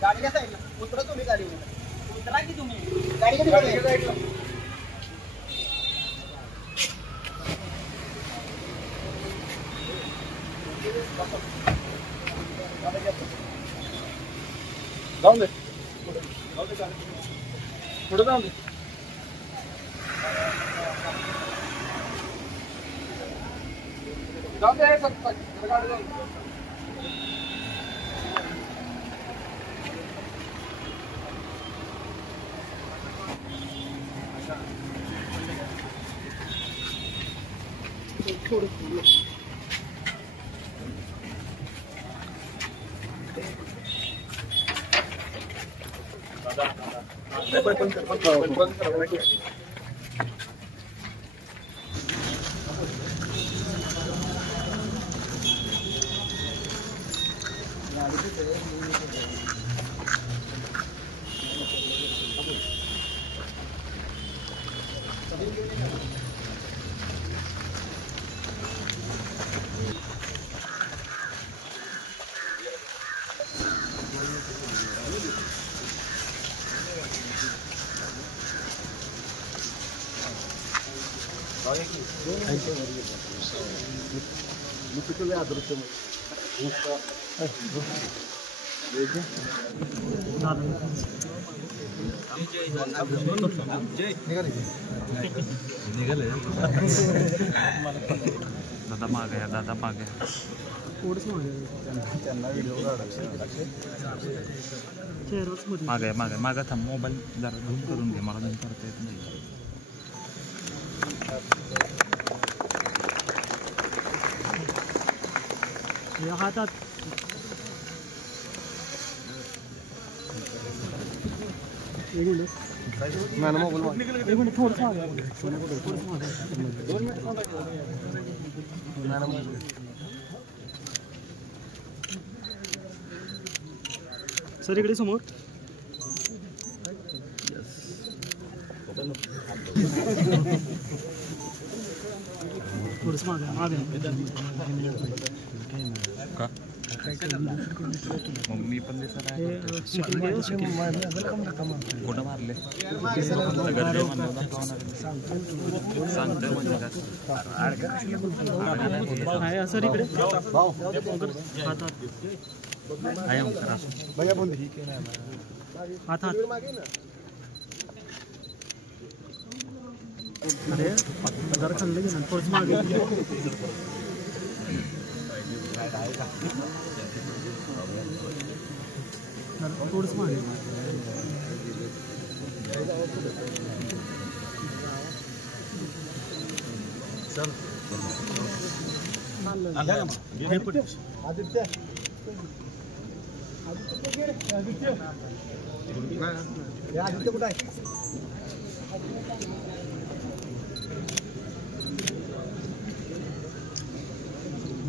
गाडी घ्या साईडला, उतरा तुम्ही गाडीवर, उतरा की तुम्ही गाडी कधी जाऊन दे पुढे जाऊन दे जाऊन दे गाडी जाऊन दादा माग आहे दादा माग आहे माग आहे माग माग थांब मोबाईल जरा झूम करून घे मला झूम करता येत नाही हातात सर इकडे समोर थोडंच मागे का मग मी पण दिसत आहे कुठं मारले सर इकडे हात हात अरे जरा खाल्लं की ना थोडंच मागे थोडंच मागे चल आदित्य आदित्य कुठं आहे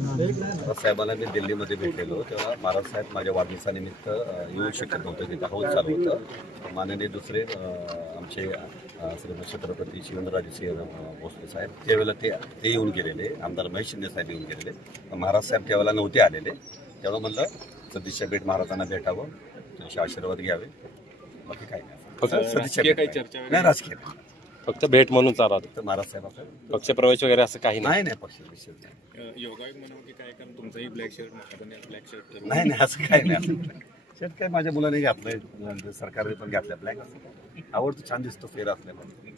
साहेबांना मी दिल्लीमध्ये भेटलेलो तेव्हा महाराज साहेब माझ्या वाढदिवसानिमित्त येऊ शकत नव्हते तिथं हाऊस चालू होतं माननीय दुसरे आमचे श्रीमंत छत्रपती शिवेंद्रराजे सिंह भोसले साहेब त्यावेळेला ते येऊन गेलेले आमदार महेश शिंदे साहेब येऊन गेलेले महाराज साहेब त्यावेळेला नव्हते आलेले तेव्हा म्हणलं सदिच्छा भेट महाराजांना भेटावं त्यांचे आशीर्वाद घ्यावे बाकी काही नाही सदिच्छा काही चर्चा नाही राजकीय फक्त भेट म्हणून चालू होतं महाराज साहेब पक्ष प्रवेश वगैरे असं काही नाही पक्ष विषय योगायोग म्हणावं की काय कारण तुमचाही ब्लॅक शर्ट ब्लॅक शर्ट नाही असं काही नाही शर्ट काय माझ्या मुलाने घातलंय सरकारने पण घातलं ब्लॅक आवडतं छान दिसतो फेर असल्यामुळे